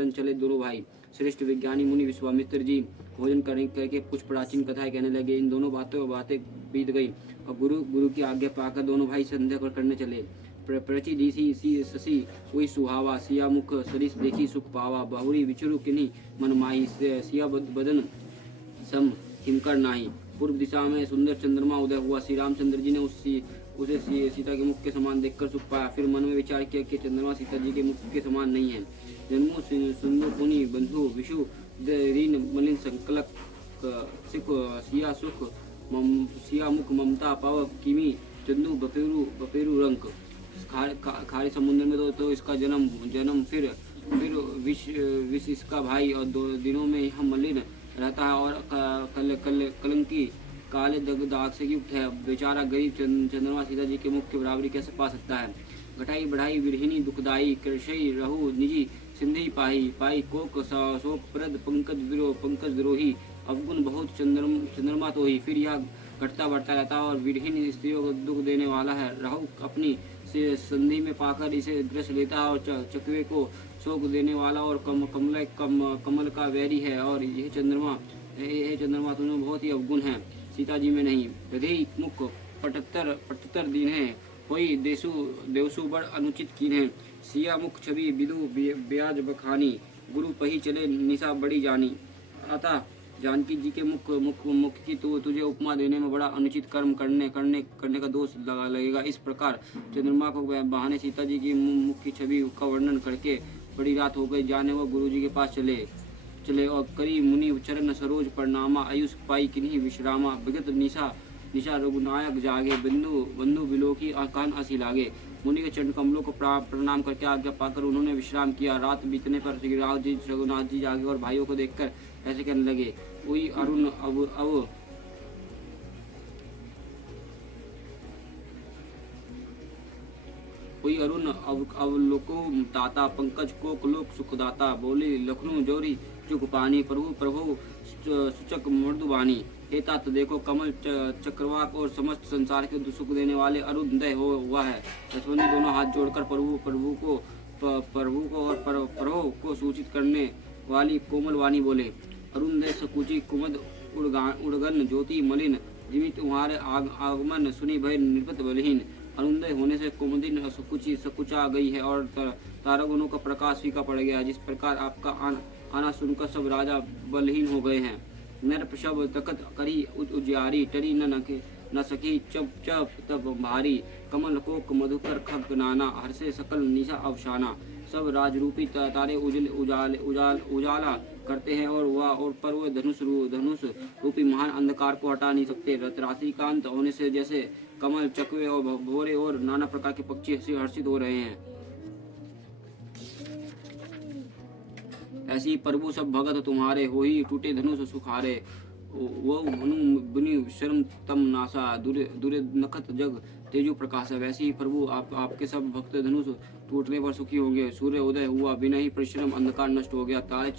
करन चले दोनों भाई। श्रेष्ठ विज्ञानी मुनि विश्वामित्र जी भोजन करके कुछ प्राचीन कथाएं कहने लगे। इन दोनों बातें बीत गई और गुरु की आज्ञा पाकर दोनों भाई संध्या करने चले। प्रचि दीसी सी शशि हुई सुहावा, सिया मुख सरिस देखी सुख पावा, बहुरी विचरु किन्हीं मन माही, सिया बदन सम हिमकर नाही। पूर्व दिशा में सुंदर चंद्रमा उदय हुआ। श्री रामचंद्र जी ने उसे सीता के मुख के समान देखकर सुख पाया। फिर मन में विचार किया कि चंद्रमा सीता जी के मुख के समान नहीं है। जन्मो सुंदर पुनि बंधु विषु रीन मलिन संकलक सिख सिया सुख सिया मुख ममता पाव किमी चंदू बपेरू रंक। खारे समुद्र में तो इसका जन्म फिर विष इसका भाई, और 2 दिनों में यह मलिन रहता है और कलंकी काले दाग से युक्त है। बेचारा गरीब चंद्रमा सीता जी के मुख की बराबरी कैसे पा सकता है। घटाई बढ़ाई विरहिणी दुखदाई, कृषि रहु निजी सिंधी पाई कोक शोक प्रद पंकज विरोही, अवगुण बहुत चंद्रमा तो ही। फिर यह घटता बढ़ता रहता है और विरहीन स्त्रियों को दुख देने वाला है। राहु अपनी से संधि में पाकर इसे ग्रस लेता है और चकवे को शोक देने वाला और कमल का वैरी है। और यह चंद्रमा तुम्हें बहुत ही अवगुण है, सीता जी में नहीं। हृदय मुख 75 दिन है, कोई देवसु बड़ अनुचित कीन है। सिया मुख छवि बिदु ब्याज बखानी, गुरु पही चले निशा बड़ी जानी। अतः जानकी जी के मुख की तुझे उपमा देने में बड़ा अनुचित कर्म करने का दोष लगेगा। इस प्रकार चंद्रमा को बहाने सीता जी की मुख की छवि का वर्णन करके बड़ी रात हो गई। जाने वो गुरु जी के पास चले और करी मुनि चरण सरोज प्रणामा, आयुष पाई किन्हीं विश्रामा। विगत निशा रघुनायक जागे, बंधु बिलोकी कान हंसी लागे। मुनि के चरण कमलों को प्रणाम करके आज्ञा पाकर उन्होंने विश्राम किया। रात बीतने पर श्री रघुनाथ जी जागे और भाइयों को देखकर ऐसे कहने लगे, कोई अरुण अवलोको दाता, पंकज को लोक सुखदाता। बोले लखनऊ जोरी चुक पानी, प्रभु सूचक मृदुबानी। हे तात देखो, कमल चक्रवाक और समस्त संसार के सुख देने वाले अरुणोदय हुआ है। लक्ष्मण दोनों हाथ जोड़कर प्रभु को सूचित करने वाली कोमल वाणी बोले, अरुणोदय सकुची कुमद उड़गन ज्योति मलिन, जिमी तुम्हारे आगमन सुनी भय निर्गत बलहीन। अरुणोदय होने से कुमुदिन सकुचा गई है और तारागणों का प्रकाश फीका पड़ गया है। जिस प्रकार आपका आना सुनकर सब राजा बलहीन हो गए हैं। नर शब तकत करी उजियारी, टरी न सकी चप तब भारी। कमल कोक मधुकर खग नाना, हर्षे सकल निशा अवसाना। सब राजरूपी तारे उजाला करते हैं और पर वो धनुष रूपी महान अंधकार को हटा नहीं सकते। रात्रिकांत होने से जैसे कमल चकवे और भोरे और नाना प्रकार के पक्षी हर्षित हो रहे हैं, ऐसी प्रभु सब भगत तुम्हारे, हो ही टूटे धनुष सुखारे। वो मनु बुनि शर्म तम नासा, दुरे नखत जग तेजु प्रकाश। वैसे ही प्रभु आपके सब भक्त धनुष टूटने पर सुखी होंगे। सूर्य उदय हुआ, बिना ही परिश्रम अंधकार नष्ट हो गया। तारे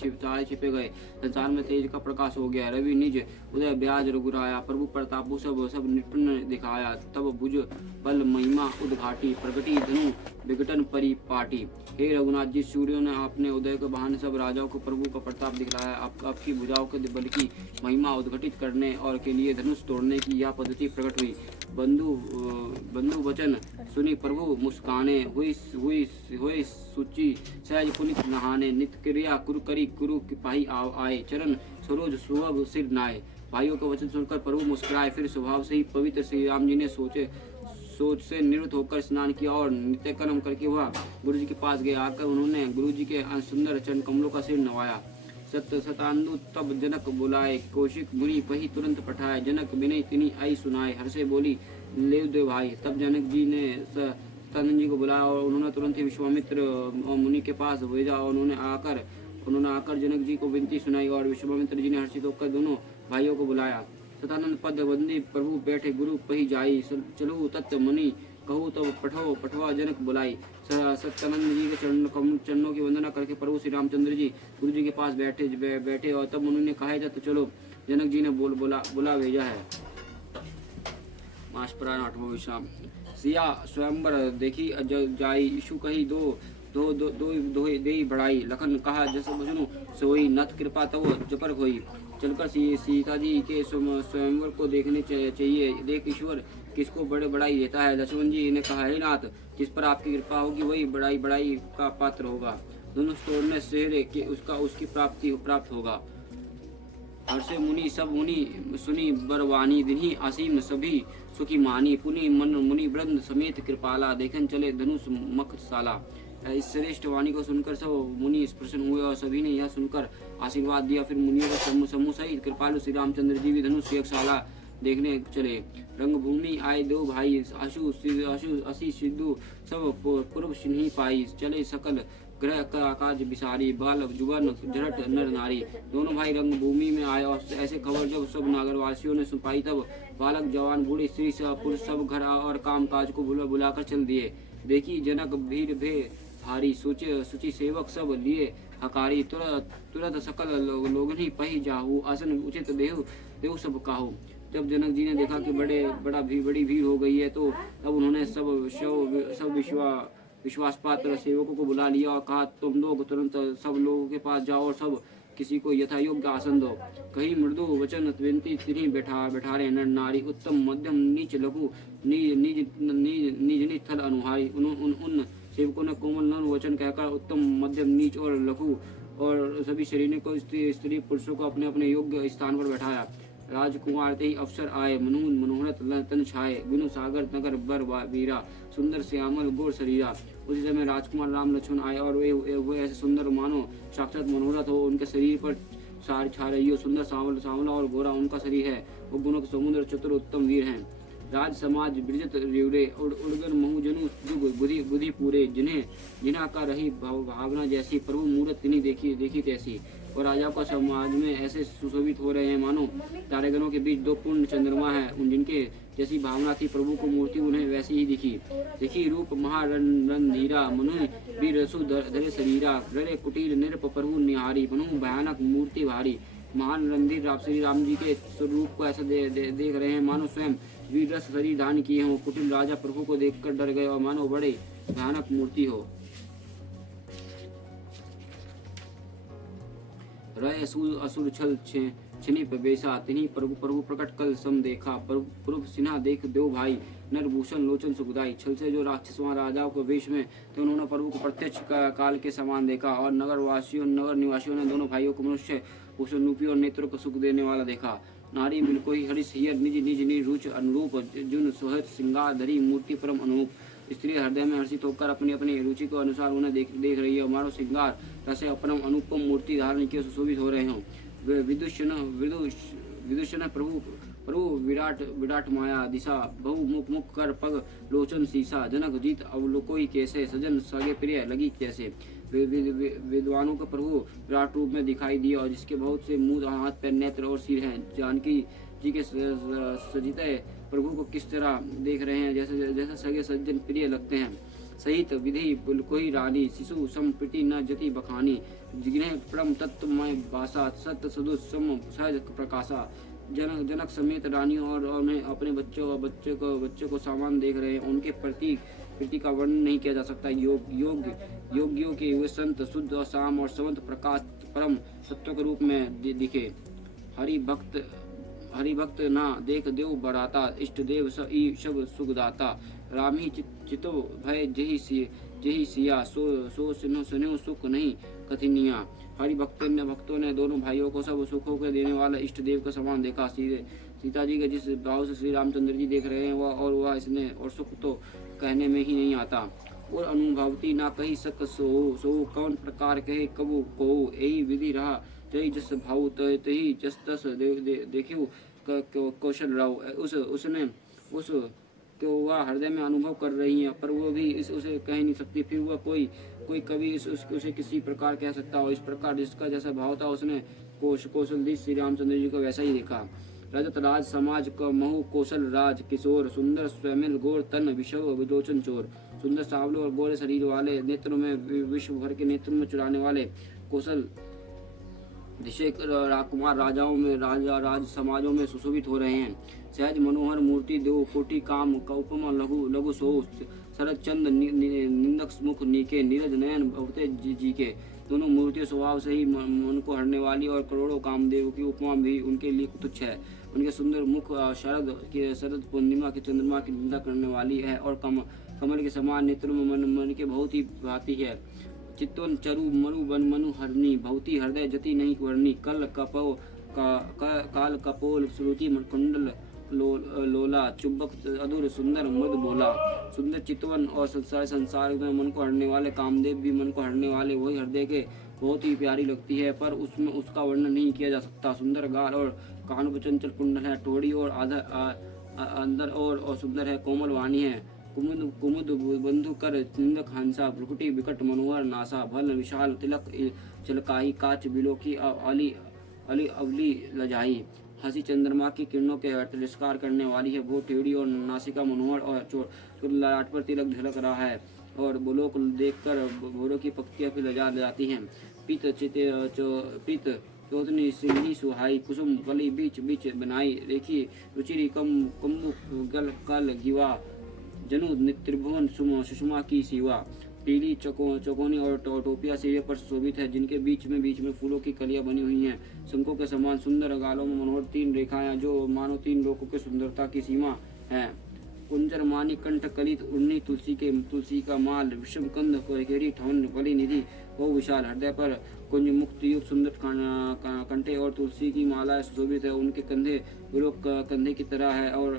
छिपे गए, संसार में तेज का प्रकाश हो गया। रवि निज उदय ब्याज रघुराया, प्रभु प्रतापु सब निपुण दिखाया। तब भुज बल महिमा उद्घाटी, प्रगति धनु विघटन परिपाटी। हे रघुनाथ जी, सूर्यों ने अपने उदय के बहाने सब राजाओं को प्रभु का प्रताप दिखलाया। आपकी भुजाओं के बल की महिमा उद्घटित करने और के लिए धनुष तोड़ने की यह पद्धति प्रकट हुई। बंधु वचन सुनी प्रभु मुस्काने, हुई सुचि सहज पुनित नहाने। नित्य क्रिया कुरु पाही आए, चरण सरोज सुभग सिर नाए। भाइयों का वचन सुनकर प्रभु मुस्कुराए। फिर स्वभाव से ही पवित्र श्री राम जी ने सोच से निवृत्त होकर स्नान किया और नित्य कर्म करके वह गुरु जी के पास गए। आकर उन्होंने गुरु जी के सुंदर चरण कमलों का सिर नवाया। सतांदु तब जनक बुलाए, कौशिक मुनि पही तुरंत पठाए। जनक विनय तिनी आई सुनाए, हर्षे बोली ले दे भाई। तब जनक जी ने सतानंद जी को बुलाया और उन्होंने तुरंत ही विश्वामित्र मुनि के पास भेजा। और उन्होंने आकर जनक जी को विनती सुनाई और विश्वामित्र जी ने हर्षित होकर दोनों भाइयों को बुलाया। सतानंद पद बंदी प्रभु बैठे, गुरु पही जाई। चलू तत्व मुनि कहू तब पठवा जनक बुलाई। सत्यानंद जी के चरणों की वंदना करके प्रभु श्री रामचंद्र जी गुरु जी के पास बैठे और तब उन्होंने कहा जाता चलो, जनक जी ने बुला भेजा है। मास पुराण 8वां विश्राम। सिया स्वयंवर देखी जाई, इशु कही दो दो दो दो दो देई बढ़ाई। लखन कहा जस बजनु सोई, नत कृपा तब जपर होई। चलकर सीता जी के स्वयंवर को देखने चाहिए, देख ईश्वर किसको बड़े बड़ाई देता है। लक्ष्मण जी ने कहा, हे नाथ, जिस पर आपकी कृपा होगी वही बड़ाई का पात्र होगा। दोनों तोड़ने सेहरे कि उसकी प्राप्त होगा। हर्षे मुनि सब मुनि सुनी बरवानी, दिन्ही असीम सभी सुखी मानी। पुनि मन मुनि वृंद समेत कृपाला, देखन चले धनुष मखशाला। इस श्रेष्ठ वाणी को सुनकर सब मुनि प्रसन्न हुए और सभी ने यह सुनकर आशीर्वाद दिया। फिर मुनियों के समूह सहित कृपालु श्री रामचंद्र जी भी धनुष यज्ञशाला देखने चले। रंगभूमि आए दो भाई, आशु असी सिद्धू सब पूर्व सिन्ही पाई। चले सकल ग्रह का काज बिसारी, बाल जुबन जरट नर नारी। दोनों भाई रंगभूमि में आए और ऐसे खबर जब सब नागरवासियों ने सुन पाई, तब बालक जवान बूढ़े स्त्री पुरुष सब घर और काम काज को बुलाकर चल दिए। देखी जनक भीड़ भे भारी, सूची सेवक सब लिए हकारी। तुरंत सकल लोगनी पही जाहू, आसन उचित देहु सब काहू। जब जनक जी ने देखा कि बड़ी भीड़ हो गई है, तो तब उन्होंने सब विश्वास पात्र सेवकों को बुला लिया और कहा, तुम लोग तुरंत सब लोगों के पास जाओ और सब किसी को यथा योग्य आसन दो। कहीं मृदु वचन विनती तिन्ही बैठारे नर नारी, उत्तम मध्यम नीच लघु निज थल अनुहारी। उन सेवकों ने कोमल नर वचन कहकर उत्तम मध्यम नीच और लघु और सभी शरीरों को स्त्री पुरुषों को अपने अपने योग्य स्थान पर बैठाया। राजकुमार ते ही अवसर आए, मनोहरत तन छाए। गुनु सागर नगर बर वीरा, सुंदर श्यामल गोर शरीरा। उसी समय राजकुमार राम लक्ष्मण आए और वे ऐसे सुंदर मानो साक्षात मनोहरत हो। उनके शरीर पर सारी छा रही हो। सुंदर सांवला और गोरा उनका शरीर है। वो गुणों के समुद्र चतुर उत्तम वीर हैं। राज समाज ब्रजत रेवड़े, उड़गन महु जनु जुग बुद्धि पूरे। जिन्हा का रही भावना जैसी, प्रभु मूर्त तिन्ही देखी तैसी। और राजा को समाज में ऐसे सुशोभित हो रहे हैं मानो तारेगणों के बीच दो पूर्ण चंद्रमा है। उन जिनके जैसी भावना थी, प्रभु को मूर्ति उन्हें वैसी ही दिखी। रूप महारणधीरा, मनु वीर रसु धरे शरीरा। ररे कुटीर निरप प्रभु निहारी, मनु भयानक मूर्ति भारी। महान रणधीर श्री राम जी के स्वरूप को ऐसा देख रहे हैं मानो स्वयं वीर रस शरीर धारण किए हों। कुटिल राजा प्रभु को देखकर डर गए और मानो बड़े भयानक मूर्ति हो। रहे असुर छल छिनिप बेसा, तिन्ही प्रभु प्रकट कल सम देखा। प्रभु सिन्हा देख दो भाई, नरभूषण लोचन सुखदाई। छल से जो राक्षस वहाँ राजाओं के वेश में थे, उन्होंने प्रभु को प्रत्यक्ष काल के समान देखा। और नगर निवासियों ने दोनों भाइयों को मनुष्य भूषण रूपी और नेत्रों को सुख देने वाला देखा। नारी बिल्कुल ही हरिश हियर निज रुच अनुरूप, जुन सोहत श्रृंगार धरी मूर्ति परम अनुरूप। स्त्री हृदय में हर्षित होकर अपनी अपनी रुचि के अनुसार उन्हें देख रही है। मानो श्रृंगार रस परम अनुपम मूर्ति धारण किए सुशोभित हो रहे हों। विदुषण प्रभु विराट माया दिशा, बहु मुख कर पग लोचन शीशा। जनक जीत अवलोकोई कैसे, सजन सगे प्रिय लगी कैसे। विद्वानों को प्रभु विराट रूप में दिखाई दिया और जिसके बहुत से मुंह, हाथ, पैर, नेत्र और सिर हैं। जानकी जी के सजिते प्रभु को किस तरह देख रहे हैं, जैसे सगे सज्जन प्रिय लगते हैं। सहित विधि कोई रानी, शिशु समप्रीति न जति बखानी। जिन्हें परम तत्वमय भाषा, सत्य सदुष सम सहज प्रकाशा। जनक समेत रानियों और उन्हें अपने बच्चों को सामान देख रहे हैं। उनके प्रति का वर्णन नहीं किया जा सकता। योगियों के वे संत शुद्ध और शाम और सवंत प्रकाश परम सत्व के रूप में दिखे। हरि भक्त ना देख देव बराता, इष्ट देव सब सुखदाता। राम ही चितो भय जही सिया, सो सुनो सुख नहीं कथिनिया। हरि भक्तों ने दोनों भाइयों को सब सुखों के देने वाला इष्ट देव का समान देखा। सीता जी के जिस भाव से श्री रामचंद्र जी देख रहे हैं वह इसने और सुख तो कहने में ही नहीं आता। और अनुभवती ना कही सक सो कौन प्रकार कहे कबू को। यही विधि रहा जय जस भाव तही जस तस देखियो कौशल राव। उसने को वह हृदय में अनुभव कर रही है, पर वो भी उसे कह नहीं सकती। फिर वह कोई कवि उसे किसी प्रकार कह सकता हो। इस प्रकार जिसका जैसा भाव था उसने कौशल दी श्री रामचंद्र जी को वैसा ही देखा। रजत राज समाज का महु कौशल राज किशोर, सुंदर स्वयं गोर तन विषव विलोचन चोर। सुंदर सावले और गोरे शरीर वाले, नेत्रों में विश्व भर के नेत्रों में चुराने वाले कौशल दिशे राजकुमार राज समाजों में सुशोभित हो रहे हैं। सहज मनोहर मूर्ति दो कोटि काम का उपमा लघु सो। शरद चंद निंदक मुख नीके, नीरज नयन भवते जी के। दोनों मूर्तियों स्वभाव से ही मन को हरने वाली और करोड़ों कामदेव की उपमा भी उनके लिए तुच्छ है। उनके सुंदर मुख शरद पूर्णिमा के चंद्रमा की निंदा करने वाली है और कमल के समान नेत्रों में मन के बहुत ही भाती है। चित्तवन चरु मरु बन मनु हरनी, भवती हृदय जति नहीं वर्णी, काल कपोल श्रुति कुंडल लोला, चुंबक अधुर सुंदर मृद बोला। सुंदर चितवन और संसार में मन को हरने वाले कामदेव भी मन को हरने वाले वही हृदय के बहुत ही प्यारी लगती है, पर उसमें उसका वर्णन नहीं किया जा सकता। सुंदर गाल और कान चंचल कुंडल है, टोड़ी और अंदर और सुंदर है, कोमल वाणी है। कुमुद बंधु कर निंदक हंसा, भ्रुकुटी विकट मनोहर नासा, भल विशाल तिलक चिलकाही, काच बिलो की अली अवली लजाई। हंसी चंद्रमा की किरणों के तिरस्कार करने वाली है, वो टेढ़ी और नासिका मनोहर और ललाट पर तिलक झलक रहा है, और बुलों को देखकर भोरों की पक्तियां भी लजा जाती हैं। पीत चौतनी सिंही सुहाई, कुसुम कली बीच बीच बनाई, रेखी रुचिरी कम्बु गल कल गिवा, जनु त्रिभुवन सुषमा की सिवा। पीली चकोनी और टोपिया सिरे पर शोभित है, जिनके बीच में फूलों की कलियां बनी हुई हैं। शंखों के समान सुंदर गालों में मनोहर 3 रेखाएं जो मानो 3 लोकों की सुंदरता की सीमा है। कुंजर मानी कंठ कलित उड़नी, तुलसी का माल, विषम कंद केरी ठवन बलि निधि, बहु विशाल हृदय पर कुंज मुक्त युक्त सुंदर कंठे और तुलसी की माला सुशोभित है। उनके कंधे लोग कंधे की तरह है और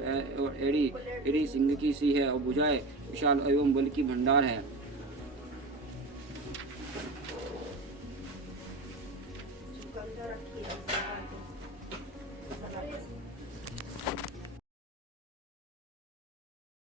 एड़ी सिंह की सी है, और भुजाएं विशाल एवं बल की भंडार है।